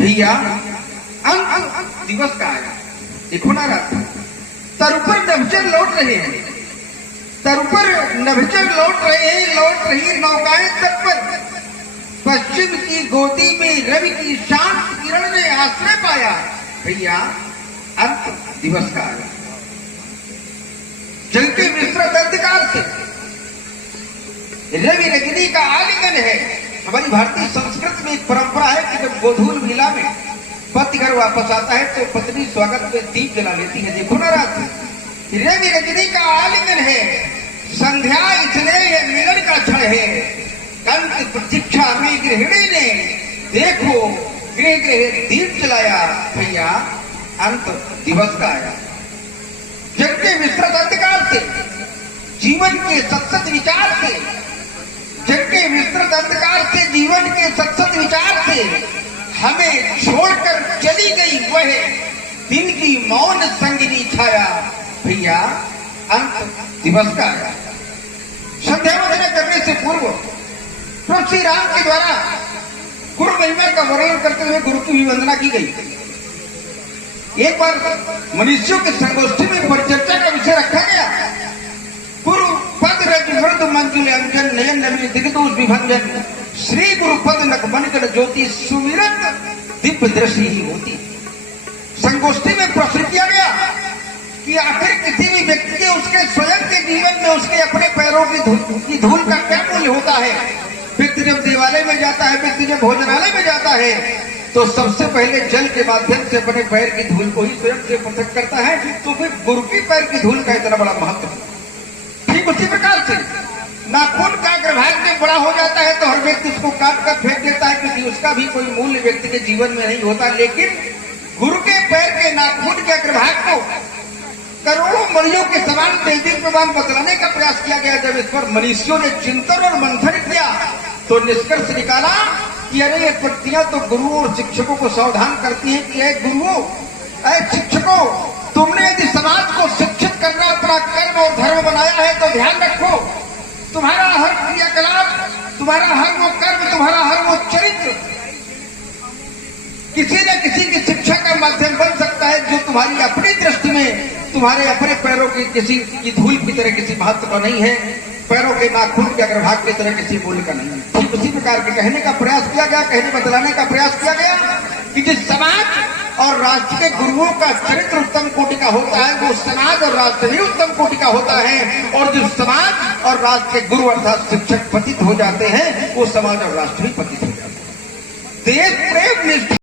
भैया अंत दिवस का आया, देखो ना रात तरुपर नभचर लौट रहे हैं, तरुपर नभचर लौट रही नौकाएं तट पर। पश्चिम की गोदी में रवि की शांत किरण ने आश्रय पाया। भैया अंत दिवस का आया, जलते विस्तृत अंधकार से रवि रजनी का आलिंगन है। हमारी भारतीय संस्कृति में एक परंपरा है कि जब गोधूल मेला में पति घर वापस आता है तो पत्नी स्वागत में दीप जला लेती है। देखो ना रात रवि रजनी का आलिंगन है, संध्या स्नेह मिलन का क्षण है। कंत प्रतीक्षा में गृहिणी ने देखो गृह गृह दीप जलाया। भैया अंत दिवस का आया, जग के विस्तृत अंधकार से जीवन के सतसत विचार से, जग के विस्तृत अंधकार से जीवन के सतसत विचार से हमें छोड़कर चली गई वह दिन की मौन संगिनी छाया। भैया अंत दिवस का आया, संध्या वंदना करने से पूर्व प्रभु श्री राम के द्वारा गुरु महिमा का वर्णन करते हुए गुरु की वंदना की गई। एक बार मनुष्यों के संगोष्ठी में परिचर्चा का विषय रखा गया। गुरु पद रज मृद मंजुल अंजन नयन नवीन दिग्दोष विभंजन श्री गुरु पद नक बनकर ज्योति सुमिरत दिव्य दृष्टि ही होती। संगोष्ठी में प्रश्न किया गया कि आखिर किसी भी व्यक्ति के उसके स्वयं के जीवन में उसके अपने पैरों की धूल का क्या मूल्य होता है। व्यक्ति जब देवालय में जाता है, व्यक्ति जब भोजनालय में जाता है तो सबसे पहले जल के माध्यम से अपने पैर की धूल को ही स्वयं से पृथक करता है। तो फिर गुरु की पैर की धूल का इतना बड़ा महत्व है। ठीक उसी प्रकार से नाखून का अग्रभाग में बड़ा हो जाता है तो हर व्यक्ति उसको काट कर फेंक देता है, क्योंकि उसका भी कोई मूल्य व्यक्ति के जीवन में नहीं होता। लेकिन गुरु के पैर के नाखून के अग्रभाग को करोड़ों मणियों के समान तेजी प्रदान बदलाने का प्रयास किया गया। जब इस पर मनुष्यों ने चिंतन और मंथन किया तो निष्कर्ष निकाला कि अरे ये पत्तियां तो गुरुओं और शिक्षकों को सावधान करती हैं कि गुरुओं शिक्षकों, तुमने यदि समाज को शिक्षित करना अपना कर्म और धर्म बनाया है तो ध्यान रखो, तुम्हारा हर क्रियाकलाप, तुम्हारा हर वो कर्म, तुम्हारा हर वो चरित्र किसी न किसी की शिक्षा का माध्यम बन सकता है, जो तुम्हारी अपनी दृष्टि में तुम्हारे अपने पैरों की किसी की धूल की तरह किसी महत्व का नहीं है, पैरों के नाखून के अग्रभाग की तरह किसी मूल्य का नहीं है। ठीक उसी प्रकार के कहने का प्रयास किया गया, कहने बतलाने का प्रयास किया गया कि जिस समाज और राष्ट्र के गुरुओं का चरित्र उत्तम कोटि का होता है वो समाज और राष्ट्र भी उत्तम कोटि का होता है। और जिस समाज और राष्ट्र के गुरु अर्थात शिक्षक पतित हो जाते हैं वो समाज और राष्ट्र भी पतित हो जाते हैं। देश प्रेम निष्ठा